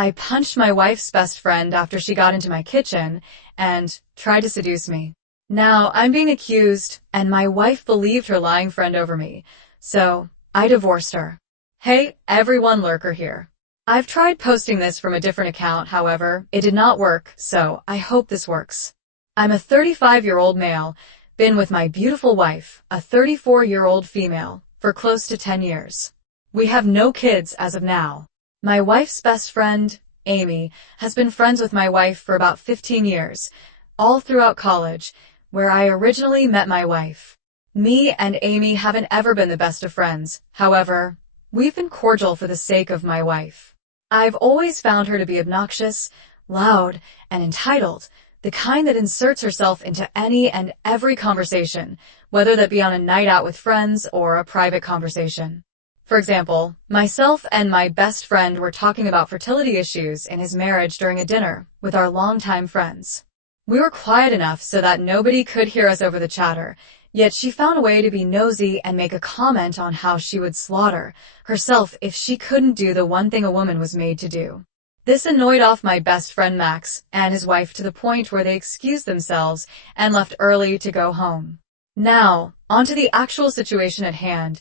I punched my wife's best friend after she got into my kitchen and tried to seduce me. Now I'm being accused, and my wife believed her lying friend over me, so I divorced her. Hey, everyone, lurker here. I've tried posting this from a different account, however, it did not work, so I hope this works. I'm a 35-year-old male, been with my beautiful wife, a 34-year-old female, for close to 10 years. We have no kids as of now. My wife's best friend, Amy, has been friends with my wife for about 15 years, all throughout college, where I originally met my wife. Me and Amy haven't ever been the best of friends, however, we've been cordial for the sake of my wife. I've always found her to be obnoxious, loud, and entitled, the kind that inserts herself into any and every conversation, whether that be on a night out with friends or a private conversation. For example, myself and my best friend were talking about fertility issues in his marriage during a dinner with our longtime friends. We were quiet enough so that nobody could hear us over the chatter, yet she found a way to be nosy and make a comment on how she would slaughter herself if she couldn't do the one thing a woman was made to do. This annoyed off my best friend Max and his wife to the point where they excused themselves and left early to go home. Now, onto the actual situation at hand.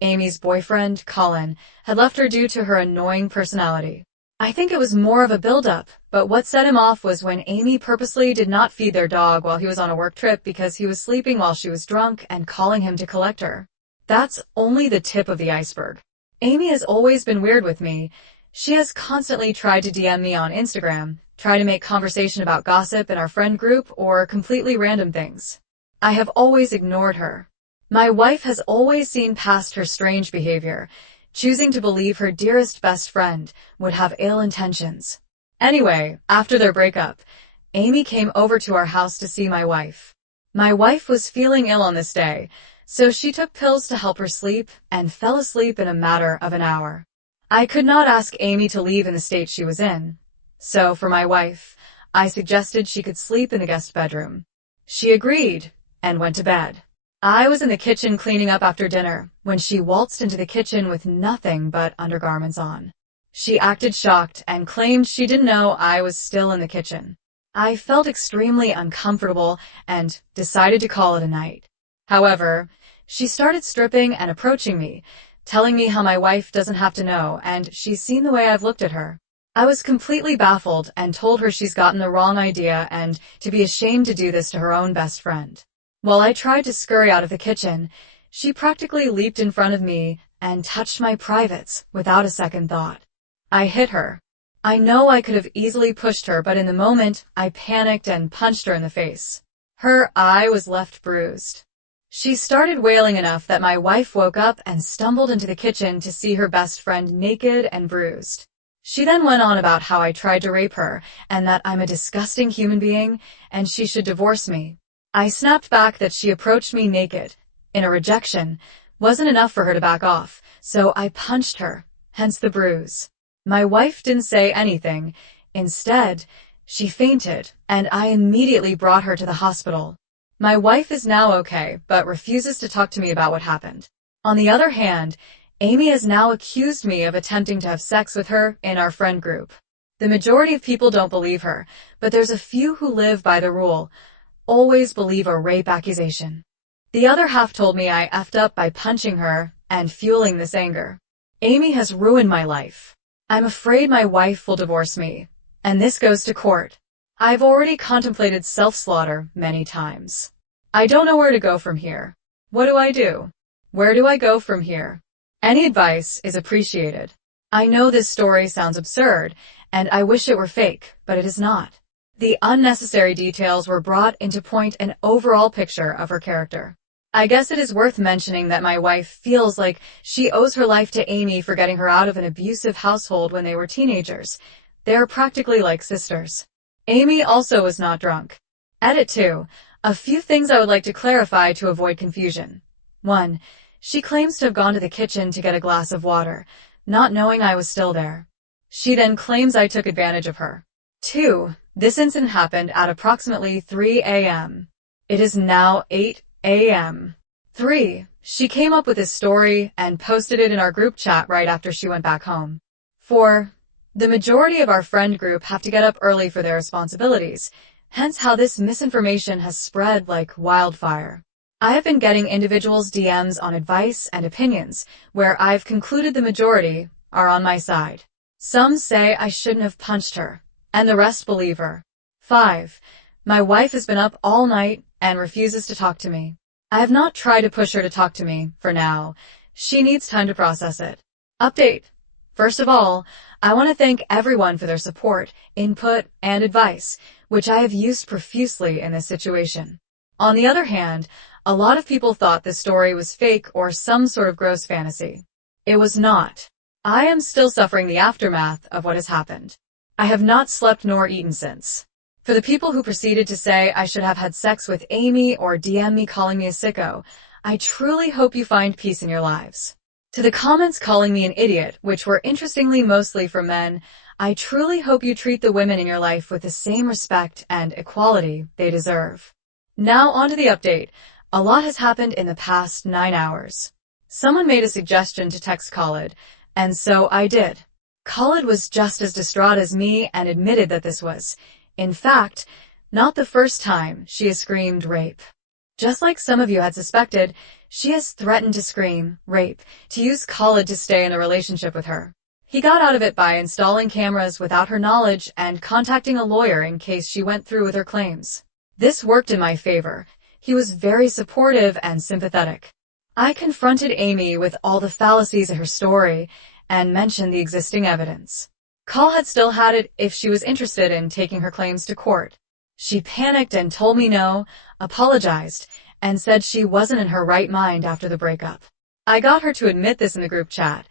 Amy's boyfriend, Colin, had left her due to her annoying personality. I think it was more of a build-up, but what set him off was when Amy purposely did not feed their dog while he was on a work trip because he was sleeping while she was drunk and calling him to collect her. That's only the tip of the iceberg. Amy has always been weird with me. She has constantly tried to DM me on Instagram, try to make conversation about gossip in our friend group or completely random things. I have always ignored her. My wife has always seen past her strange behavior, choosing to believe her dearest best friend would have ill intentions. Anyway, after their breakup, Amy came over to our house to see my wife. My wife was feeling ill on this day, so she took pills to help her sleep and fell asleep in a matter of an hour. I could not ask Amy to leave in the state she was in, so for my wife, I suggested she could sleep in the guest bedroom. She agreed and went to bed. I was in the kitchen cleaning up after dinner when she waltzed into the kitchen with nothing but undergarments on. She acted shocked and claimed she didn't know I was still in the kitchen. I felt extremely uncomfortable and decided to call it a night. However, she started stripping and approaching me, telling me how my wife doesn't have to know and she's seen the way I've looked at her. I was completely baffled and told her she's gotten the wrong idea and to be ashamed to do this to her own best friend. While I tried to scurry out of the kitchen, she practically leaped in front of me and touched my privates without a second thought. I hit her. I know I could have easily pushed her, but in the moment, I panicked and punched her in the face. Her eye was left bruised. She started wailing enough that my wife woke up and stumbled into the kitchen to see her best friend naked and bruised. She then went on about how I tried to rape her and that I'm a disgusting human being and she should divorce me. I snapped back that she approached me naked. In a rejection, wasn't enough for her to back off, so I punched her, hence the bruise. My wife didn't say anything. Instead, she fainted, and I immediately brought her to the hospital. My wife is now okay, but refuses to talk to me about what happened. On the other hand, Amy has now accused me of attempting to have sex with her in our friend group. The majority of people don't believe her, but there's a few who live by the rule. Always believe a rape accusation. The other half told me I effed up by punching her and fueling this anger. Amy has ruined my life. I'm afraid my wife will divorce me, and this goes to court. I've already contemplated self-slaughter many times. I don't know where to go from here. What do I do? Where do I go from here? Any advice is appreciated. I know this story sounds absurd, and I wish it were fake, but it is not. The unnecessary details were brought into point an overall picture of her character. I guess it is worth mentioning that my wife feels like she owes her life to Amy for getting her out of an abusive household when they were teenagers. They are practically like sisters. Amy also was not drunk. Edit 2. A few things I would like to clarify to avoid confusion. 1. She claims to have gone to the kitchen to get a glass of water, not knowing I was still there. She then claims I took advantage of her. 2. This incident happened at approximately 3 a.m. It is now 8 a.m. 3. She came up with this story and posted it in our group chat right after she went back home. 4. The majority of our friend group have to get up early for their responsibilities, hence how this misinformation has spread like wildfire. I have been getting individuals' DMs on advice and opinions, where I've concluded the majority are on my side. Some say I shouldn't have punched her, and the rest believe her. 5. My wife has been up all night and refuses to talk to me. I have not tried to push her to talk to me, for now. She needs time to process it. Update. First of all, I want to thank everyone for their support, input, and advice, which I have used profusely in this situation. On the other hand, a lot of people thought this story was fake or some sort of gross fantasy. It was not. I am still suffering the aftermath of what has happened. I have not slept nor eaten since. For the people who proceeded to say I should have had sex with Amy or DM me calling me a sicko, I truly hope you find peace in your lives. To the comments calling me an idiot, which were interestingly mostly from men, I truly hope you treat the women in your life with the same respect and equality they deserve. Now on to the update. A lot has happened in the past 9 hours. Someone made a suggestion to text Khalid, and so I did. Khalid was just as distraught as me and admitted that this was, in fact, not the first time she has screamed rape. Just like some of you had suspected, she has threatened to scream rape to use Khalid to stay in a relationship with her. He got out of it by installing cameras without her knowledge and contacting a lawyer in case she went through with her claims. This worked in my favor. He was very supportive and sympathetic. I confronted Amy with all the fallacies of her story and mentioned the existing evidence. Khalid still had it if she was interested in taking her claims to court. She panicked and told me no, apologized, and said she wasn't in her right mind after the breakup. I got her to admit this in the group chat,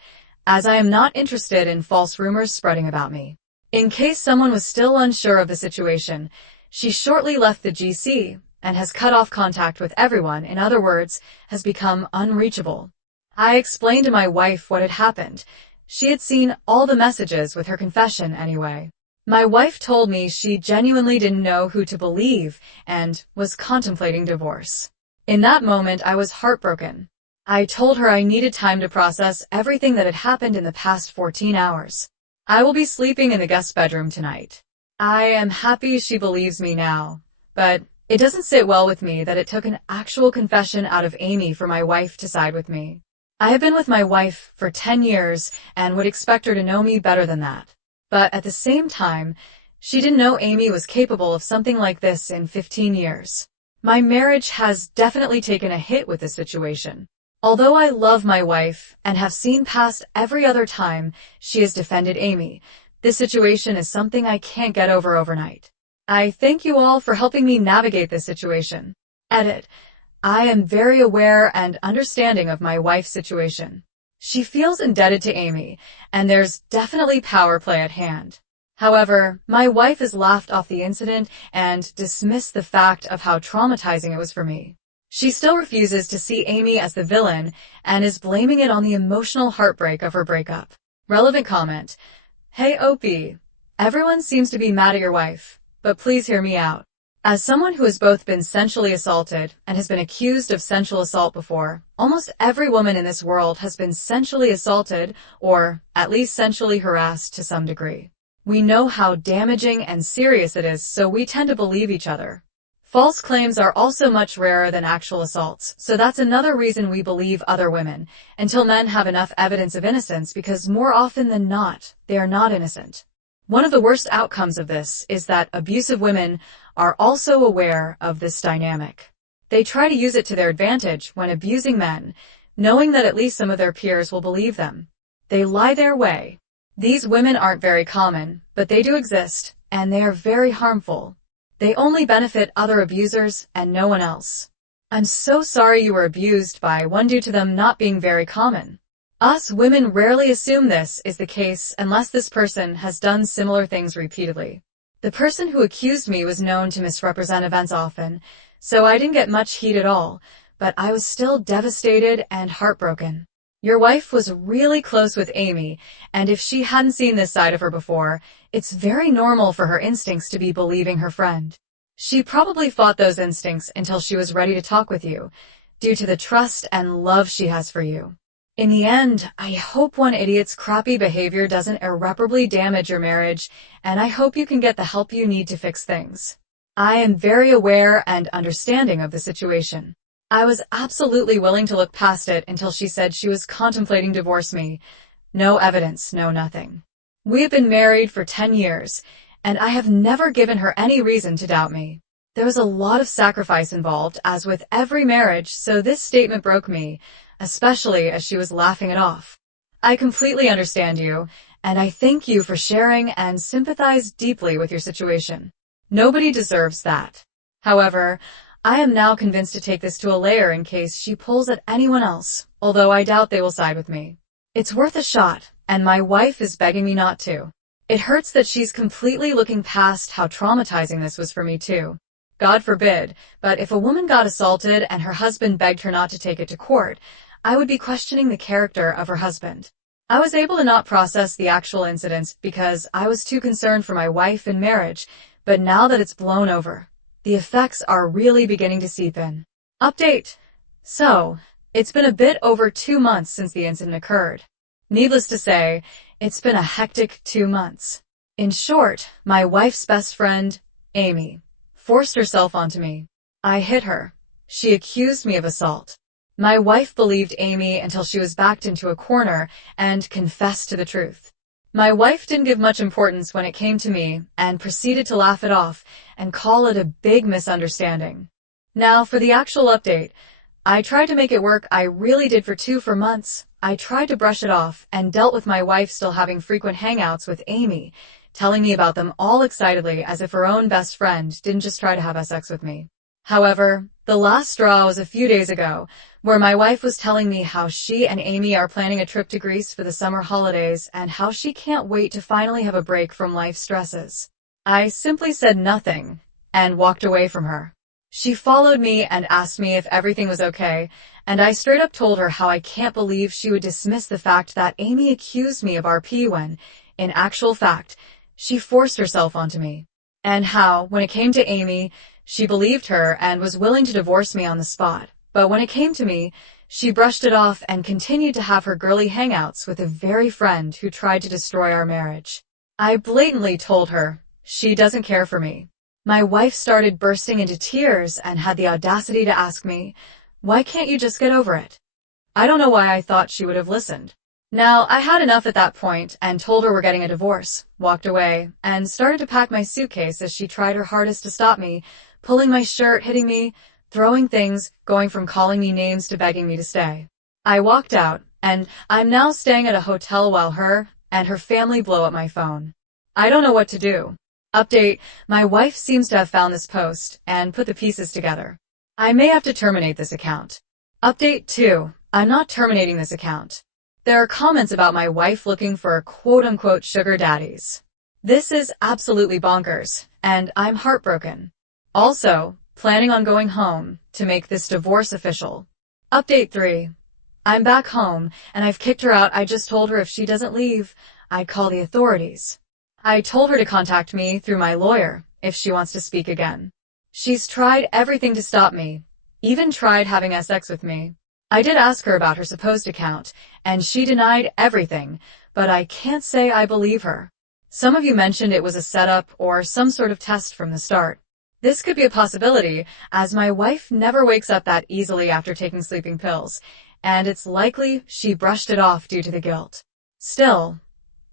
as I am not interested in false rumors spreading about me. In case someone was still unsure of the situation, she shortly left the GC and has cut off contact with everyone, in other words, has become unreachable. I explained to my wife what had happened. She had seen all the messages with her confession anyway. My wife told me she genuinely didn't know who to believe and was contemplating divorce. In that moment, I was heartbroken. I told her I needed time to process everything that had happened in the past 14 hours. I will be sleeping in the guest bedroom tonight. I am happy she believes me now, but it doesn't sit well with me that it took an actual confession out of Amy for my wife to side with me. I have been with my wife for 10 years and would expect her to know me better than that. But at the same time, she didn't know Amy was capable of something like this in 15 years. My marriage has definitely taken a hit with this situation. Although I love my wife and have seen past every other time she has defended Amy, this situation is something I can't get over overnight. I thank you all for helping me navigate this situation. Edit. I am very aware and understanding of my wife's situation. She feels indebted to Amy, and there's definitely power play at hand. However, my wife has laughed off the incident and dismissed the fact of how traumatizing it was for me. She still refuses to see Amy as the villain and is blaming it on the emotional heartbreak of her breakup. Relevant comment. Hey Opie, everyone seems to be mad at your wife, but please hear me out. As someone who has both been sensually assaulted and has been accused of sensual assault before, almost every woman in this world has been sensually assaulted or at least sensually harassed to some degree. We know how damaging and serious it is, so we tend to believe each other. False claims are also much rarer than actual assaults, so that's another reason we believe other women, until men have enough evidence of innocence, because more often than not, they are not innocent. One of the worst outcomes of this is that abusive women are also aware of this dynamic. They try to use it to their advantage when abusing men, knowing that at least some of their peers will believe them. They lie their way. These women aren't very common, but they do exist, and they are very harmful. They only benefit other abusers and no one else. I'm so sorry you were abused by one due to them not being very common. Us women rarely assume this is the case unless this person has done similar things repeatedly. The person who accused me was known to misrepresent events often, so I didn't get much heat at all, but I was still devastated and heartbroken. Your wife was really close with Amy, and if she hadn't seen this side of her before, it's very normal for her instincts to be believing her friend. She probably fought those instincts until she was ready to talk with you, due to the trust and love she has for you. In the end, I hope one idiot's crappy behavior doesn't irreparably damage your marriage, and I hope you can get the help you need to fix things. I am very aware and understanding of the situation. I was absolutely willing to look past it until she said she was contemplating divorce me. No evidence, no nothing. We have been married for 10 years, and I have never given her any reason to doubt me. There was a lot of sacrifice involved, as with every marriage, so this statement broke me, especially as she was laughing it off. I completely understand you, and I thank you for sharing and sympathize deeply with your situation. Nobody deserves that. However, I am now convinced to take this to a layer in case she pulls at anyone else, although I doubt they will side with me. It's worth a shot, and my wife is begging me not to. It hurts that she's completely looking past how traumatizing this was for me too. God forbid, but if a woman got assaulted and her husband begged her not to take it to court, I would be questioning the character of her husband. I was able to not process the actual incident because I was too concerned for my wife and marriage, but now that it's blown over, the effects are really beginning to seep in. Update. So, it's been a bit over 2 months since the incident occurred. Needless to say, it's been a hectic 2 months. In short, my wife's best friend, Amy, forced herself onto me. I hit her. She accused me of assault. My wife believed Amy until she was backed into a corner and confessed to the truth. My wife didn't give much importance when it came to me and proceeded to laugh it off and call it a big misunderstanding. Now for the actual update. I tried to make it work, I really did for months. I tried to brush it off and dealt with my wife still having frequent hangouts with Amy, telling me about them all excitedly as if her own best friend didn't just try to have sex with me. However, the last straw was a few days ago, where my wife was telling me how she and Amy are planning a trip to Greece for the summer holidays and how she can't wait to finally have a break from life stresses. I simply said nothing and walked away from her. She followed me and asked me if everything was okay, and I straight up told her how I can't believe she would dismiss the fact that Amy accused me of RP when, in actual fact, she forced herself onto me. And how, when it came to Amy, she believed her and was willing to divorce me on the spot. But when it came to me, she brushed it off and continued to have her girly hangouts with a very friend who tried to destroy our marriage. I blatantly told her she doesn't care for me. My wife started bursting into tears and had the audacity to ask me, "Why can't you just get over it?" I don't know why I thought she would have listened. Now, I had enough at that point and told her we're getting a divorce, walked away, and started to pack my suitcase as she tried her hardest to stop me, pulling my shirt, hitting me, throwing things, going from calling me names to begging me to stay. I walked out, and I'm now staying at a hotel while her and her family blow up my phone. I don't know what to do. Update, my wife seems to have found this post and put the pieces together. I may have to terminate this account. Update 2, I'm not terminating this account. There are comments about my wife looking for quote-unquote sugar daddies. This is absolutely bonkers, and I'm heartbroken. Also, planning on going home to make this divorce official. Update 3. I'm back home, and I've kicked her out. I just told her if she doesn't leave, I'd call the authorities. I told her to contact me through my lawyer if she wants to speak again. She's tried everything to stop me, even tried having sex with me. I did ask her about her supposed account, and she denied everything, but I can't say I believe her. Some of you mentioned it was a setup or some sort of test from the start. This could be a possibility, as my wife never wakes up that easily after taking sleeping pills, and it's likely she brushed it off due to the guilt. Still,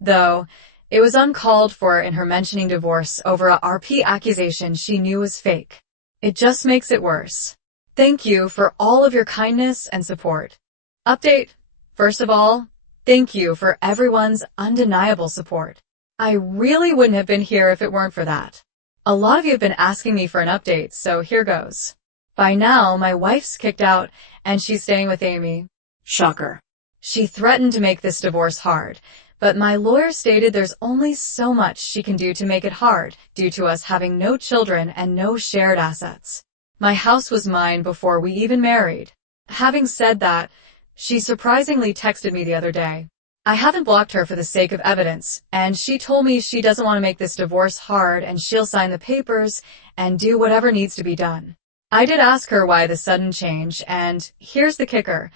though, it was uncalled for in her mentioning divorce over a RP accusation she knew was fake. It just makes it worse. Thank you for all of your kindness and support. Update. First of all, thank you for everyone's undeniable support. I really wouldn't have been here if it weren't for that. A lot of you have been asking me for an update, so here goes. By now, my wife's kicked out, and she's staying with Amy. Shocker. She threatened to make this divorce hard, but my lawyer stated there's only so much she can do to make it hard, due to us having no children and no shared assets. My house was mine before we even married. Having said that, she surprisingly texted me the other day. I haven't blocked her for the sake of evidence, and she told me she doesn't want to make this divorce hard and she'll sign the papers and do whatever needs to be done. I did ask her why the sudden change, and here's the kicker.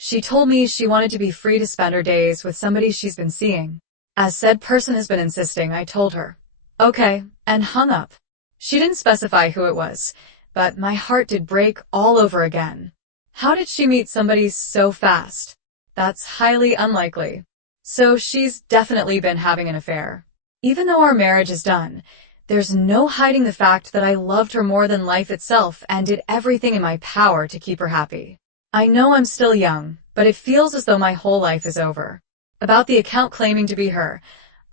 She told me she wanted to be free to spend her days with somebody she's been seeing. As said person has been insisting, I told her, okay, and hung up. She didn't specify who it was, but my heart did break all over again. How did she meet somebody so fast? That's highly unlikely. So she's definitely been having an affair. Even though our marriage is done, there's no hiding the fact that I loved her more than life itself and did everything in my power to keep her happy. I know I'm still young, but it feels as though my whole life is over. About the account claiming to be her,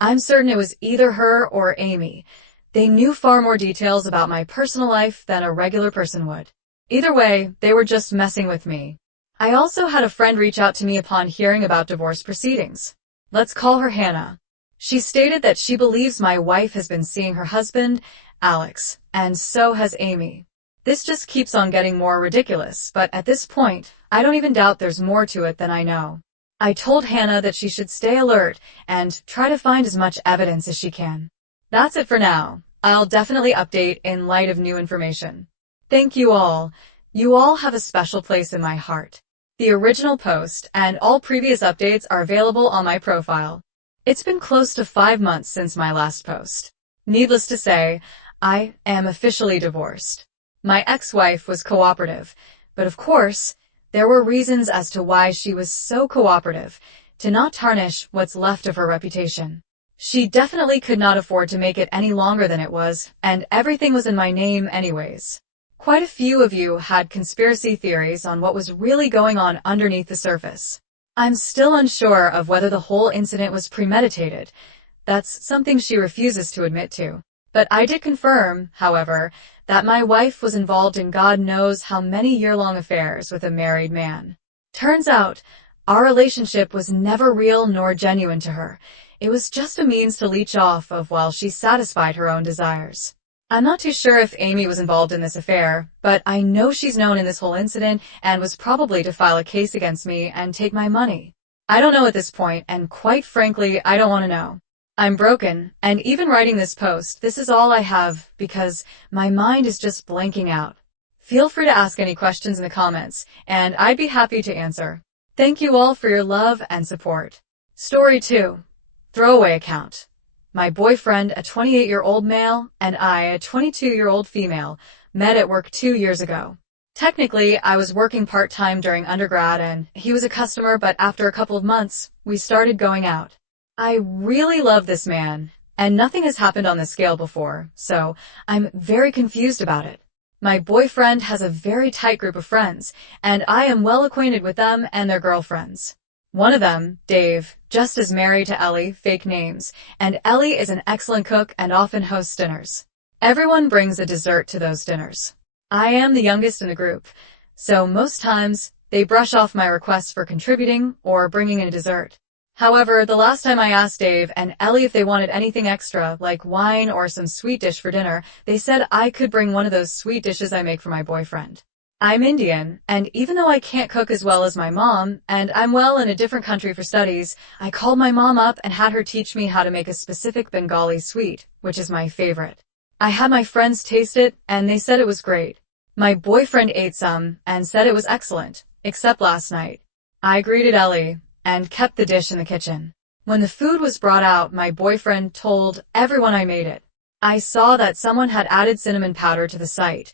I'm certain it was either her or Amy. They knew far more details about my personal life than a regular person would. Either way, they were just messing with me. I also had a friend reach out to me upon hearing about divorce proceedings. Let's call her Hannah. She stated that she believes my wife has been seeing her husband, Alex, and so has Amy. This just keeps on getting more ridiculous, but at this point, I don't even doubt there's more to it than I know. I told Hannah that she should stay alert and try to find as much evidence as she can. That's it for now. I'll definitely update in light of new information. Thank you all. You all have a special place in my heart. The original post and all previous updates are available on my profile. It's been close to 5 months since my last post. Needless to say, I am officially divorced. My ex-wife was cooperative, but of course, there were reasons as to why she was so cooperative, to not tarnish what's left of her reputation. She definitely could not afford to make it any longer than it was, and everything was in my name anyways. Quite a few of you had conspiracy theories on what was really going on underneath the surface. I'm still unsure of whether the whole incident was premeditated. That's something she refuses to admit to. But I did confirm, however, that my wife was involved in God knows how many year-long affairs with a married man. Turns out, our relationship was never real nor genuine to her. It was just a means to leech off of while she satisfied her own desires. I'm not too sure if Amy was involved in this affair, but I know she's known in this whole incident and was probably to file a case against me and take my money. I don't know at this point, and quite frankly, I don't want to know. I'm broken, and even writing this post, this is all I have because my mind is just blanking out. Feel free to ask any questions in the comments, and I'd be happy to answer. Thank you all for your love and support. Story 2. Throwaway account. My boyfriend, a 28-year-old male, and I, a 22-year-old female, met at work 2 years ago. Technically, I was working part-time during undergrad and he was a customer, but after a couple of months, we started going out. I really love this man, and nothing has happened on this scale before, so I'm very confused about it. My boyfriend has a very tight group of friends, and I am well acquainted with them and their girlfriends. One of them, Dave, just is married to Ellie, fake names, and Ellie is an excellent cook and often hosts dinners. Everyone brings a dessert to those dinners. I am the youngest in the group, so most times they brush off my requests for contributing or bringing in a dessert. However, the last time I asked Dave and Ellie if they wanted anything extra, like wine or some sweet dish for dinner, they said I could bring one of those sweet dishes I make for my boyfriend. I'm Indian, and even though I can't cook as well as my mom, and I'm well in a different country for studies, I called my mom up and had her teach me how to make a specific Bengali sweet, which is my favorite. I had my friends taste it, and they said it was great. My boyfriend ate some and said it was excellent, except last night. I greeted Ellie and kept the dish in the kitchen. When the food was brought out, my boyfriend told everyone I made it. I saw that someone had added cinnamon powder to the site.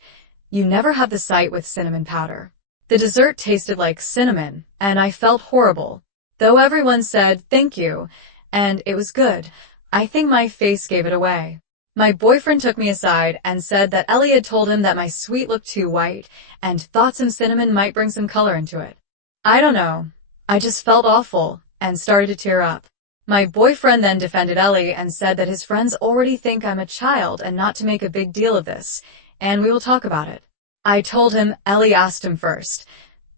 You never have the site with cinnamon powder. The dessert tasted like cinnamon, and I felt horrible. Though everyone said thank you, and it was good, I think my face gave it away. My boyfriend took me aside and said that Ellie had told him that my sweet looked too white and thought some cinnamon might bring some color into it. I don't know. I just felt awful and started to tear up. My boyfriend then defended Ellie and said that his friends already think I'm a child and not to make a big deal of this, and we will talk about it. I told him Ellie asked him first.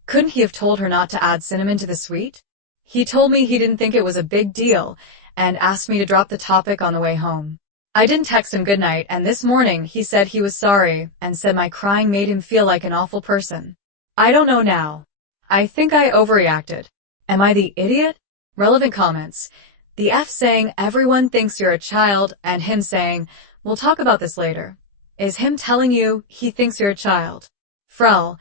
Couldn't he have told her not to add cinnamon to the sweet? He told me he didn't think it was a big deal and asked me to drop the topic on the way home. I didn't text him goodnight, and this morning he said he was sorry and said my crying made him feel like an awful person. I don't know now. I think I overreacted. Am I the idiot? Relevant comments. The F saying everyone thinks you're a child and him saying, we'll talk about this later. Is him telling you he thinks you're a child? Frel.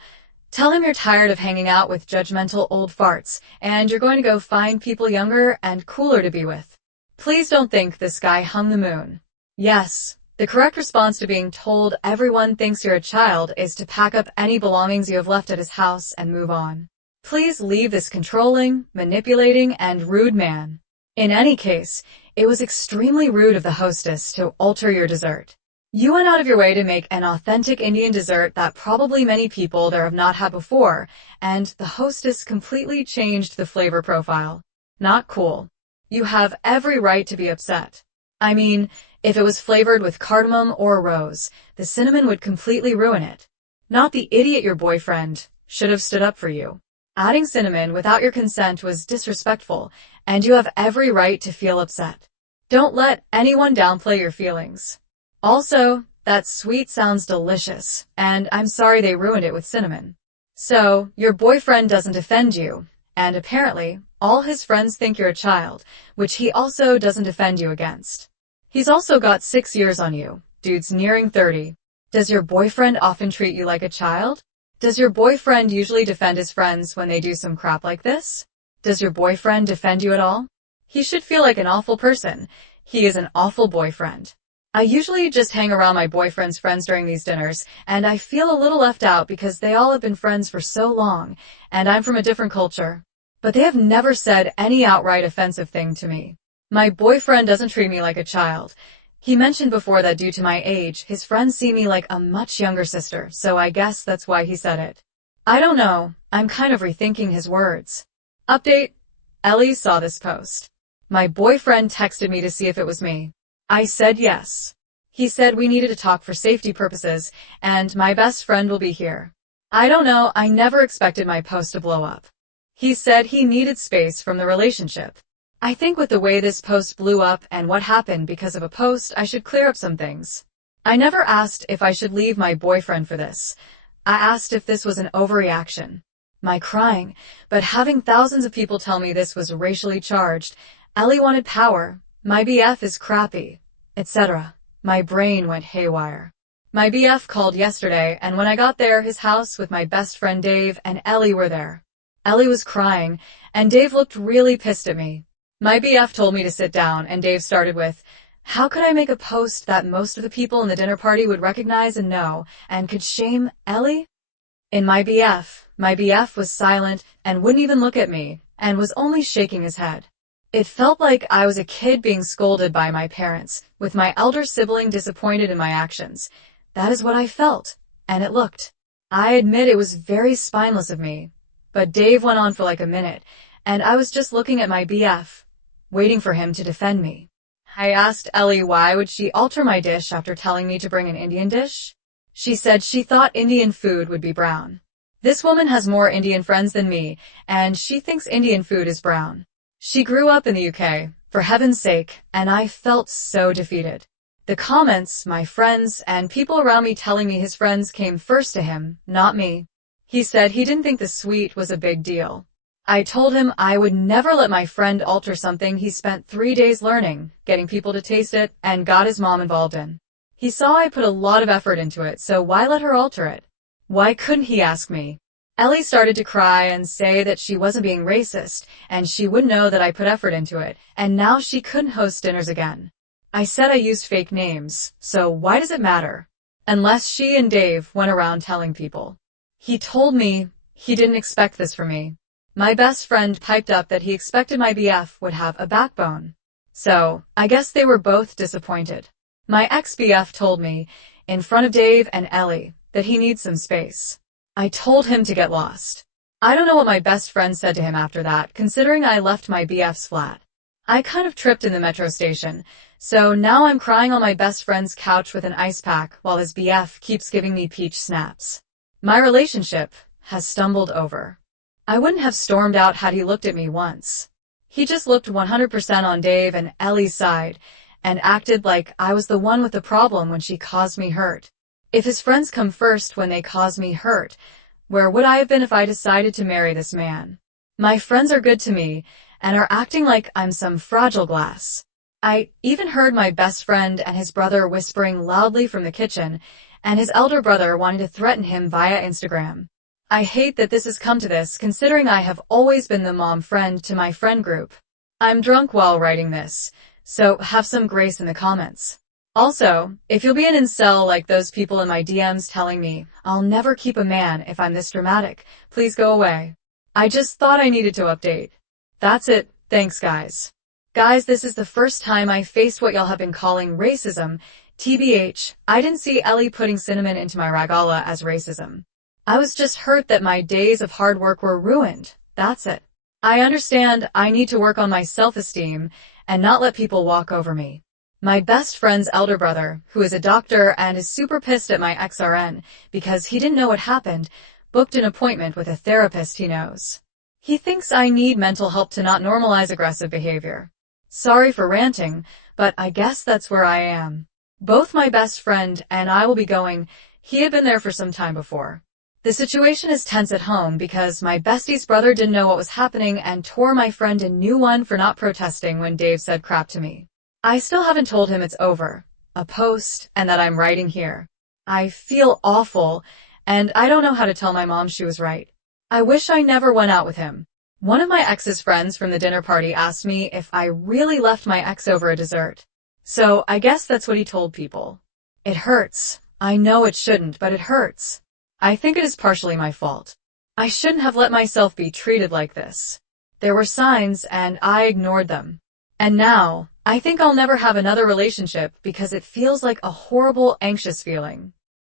Tell him you're tired of hanging out with judgmental old farts, and you're going to go find people younger and cooler to be with. Please don't think this guy hung the moon. Yes, the correct response to being told everyone thinks you're a child is to pack up any belongings you have left at his house and move on. Please leave this controlling, manipulating, and rude man. In any case, it was extremely rude of the hostess to alter your dessert. You went out of your way to make an authentic Indian dessert that probably many people there have not had before, and the hostess completely changed the flavor profile. Not cool. You have every right to be upset. I mean, if it was flavored with cardamom or rose, the cinnamon would completely ruin it. Not the idiot your boyfriend should have stood up for you. Adding cinnamon without your consent was disrespectful, and you have every right to feel upset. Don't let anyone downplay your feelings. Also, that sweet sounds delicious, and I'm sorry they ruined it with cinnamon. So, your boyfriend doesn't offend you, and apparently, all his friends think you're a child, which he also doesn't defend you against. He's also got 6 years on you. Dude's nearing 30. Does your boyfriend often treat you like a child? Does your boyfriend usually defend his friends when they do some crap like this? Does your boyfriend defend you at all? He should feel like an awful person. He is an awful boyfriend. I usually just hang around my boyfriend's friends during these dinners, and I feel a little left out because they all have been friends for so long, and I'm from a different culture. But they have never said any outright offensive thing to me. My boyfriend doesn't treat me like a child. He mentioned before that due to my age, his friends see me like a much younger sister, so I guess that's why he said it. I don't know, I'm kind of rethinking his words. Update: Ellie saw this post. My boyfriend texted me to see if it was me. I said yes. He said we needed to talk for safety purposes, and my best friend will be here. I don't know, I never expected my post to blow up. He said he needed space from the relationship. I think with the way this post blew up and what happened because of a post, I should clear up some things. I never asked if I should leave my boyfriend for this. I asked if this was an overreaction. My crying, but having thousands of people tell me this was racially charged. Ellie wanted power. My BF is crappy, etc. My brain went haywire. My BF called yesterday, and when I got there, his house with my best friend Dave and Ellie were there. Ellie was crying, and Dave looked really pissed at me. My BF told me to sit down, and Dave started with, "How could I make a post that most of the people in the dinner party would recognize and know, and could shame Ellie?" In my BF was silent and wouldn't even look at me, and was only shaking his head. It felt like I was a kid being scolded by my parents, with my elder sibling disappointed in my actions. That is what I felt, and it looked. I admit it was very spineless of me, but Dave went on for like a minute, and I was just looking at my BF, waiting for him to defend me. I asked Ellie why would she alter my dish after telling me to bring an Indian dish. She said she thought Indian food would be brown. This woman has more Indian friends than me, and she thinks Indian food is brown. She grew up in the UK, for heaven's sake, and I felt so defeated. The comments, my friends, and people around me telling me his friends came first to him, not me. He said he didn't think the sweet was a big deal. I told him I would never let my friend alter something he spent 3 days learning, getting people to taste it, and got his mom involved in. He saw I put a lot of effort into it, so why let her alter it? Why couldn't he ask me? Ellie started to cry and say that she wasn't being racist, and she would know that I put effort into it, and now she couldn't host dinners again. I said I used fake names, so why does it matter? Unless she and Dave went around telling people. He told me he didn't expect this from me. My best friend piped up that he expected my BF would have a backbone. So, I guess they were both disappointed. My ex-BF told me, in front of Dave and Ellie, that he needs some space. I told him to get lost. I don't know what my best friend said to him after that, considering I left my BF's flat. I kind of tripped in the metro station, so now I'm crying on my best friend's couch with an ice pack while his BF keeps giving me peach snaps. My relationship has stumbled over. I wouldn't have stormed out had he looked at me once. He just looked 100% on Dave and Ellie's side, and acted like I was the one with the problem when she caused me hurt. If his friends come first when they cause me hurt, where would I have been if I decided to marry this man? My friends are good to me, and are acting like I'm some fragile glass. I even heard my best friend and his brother whispering loudly from the kitchen, and his elder brother wanting to threaten him via Instagram. I hate that this has come to this, considering I have always been the mom friend to my friend group. I'm drunk while writing this, so have some grace in the comments. Also, if you'll be an incel like those people in my DMs telling me I'll never keep a man if I'm this dramatic, please go away. I just thought I needed to update. That's it. Thanks, guys. Guys, this is the first time I faced what y'all have been calling racism. TBH, I didn't see Ellie putting cinnamon into my ragala as racism. I was just hurt that my days of hard work were ruined. That's it. I understand I need to work on my self-esteem and not let people walk over me. My best friend's elder brother, who is a doctor and is super pissed at my XRN because he didn't know what happened, booked an appointment with a therapist he knows. He thinks I need mental help to not normalize aggressive behavior. Sorry for ranting, but I guess that's where I am. Both my best friend and I will be going. He had been there for some time before. The situation is tense at home because my bestie's brother didn't know what was happening and tore my friend a new one for not protesting when Dave said crap to me. I still haven't told him it's over, a post, and that I'm writing here. I feel awful, and I don't know how to tell my mom she was right. I wish I never went out with him. One of my ex's friends from the dinner party asked me if I really left my ex over a dessert. So I guess that's what he told people. It hurts. I know it shouldn't, but it hurts. I think it is partially my fault. I shouldn't have let myself be treated like this. There were signs, and I ignored them. And now, I think I'll never have another relationship because it feels like a horrible, anxious feeling.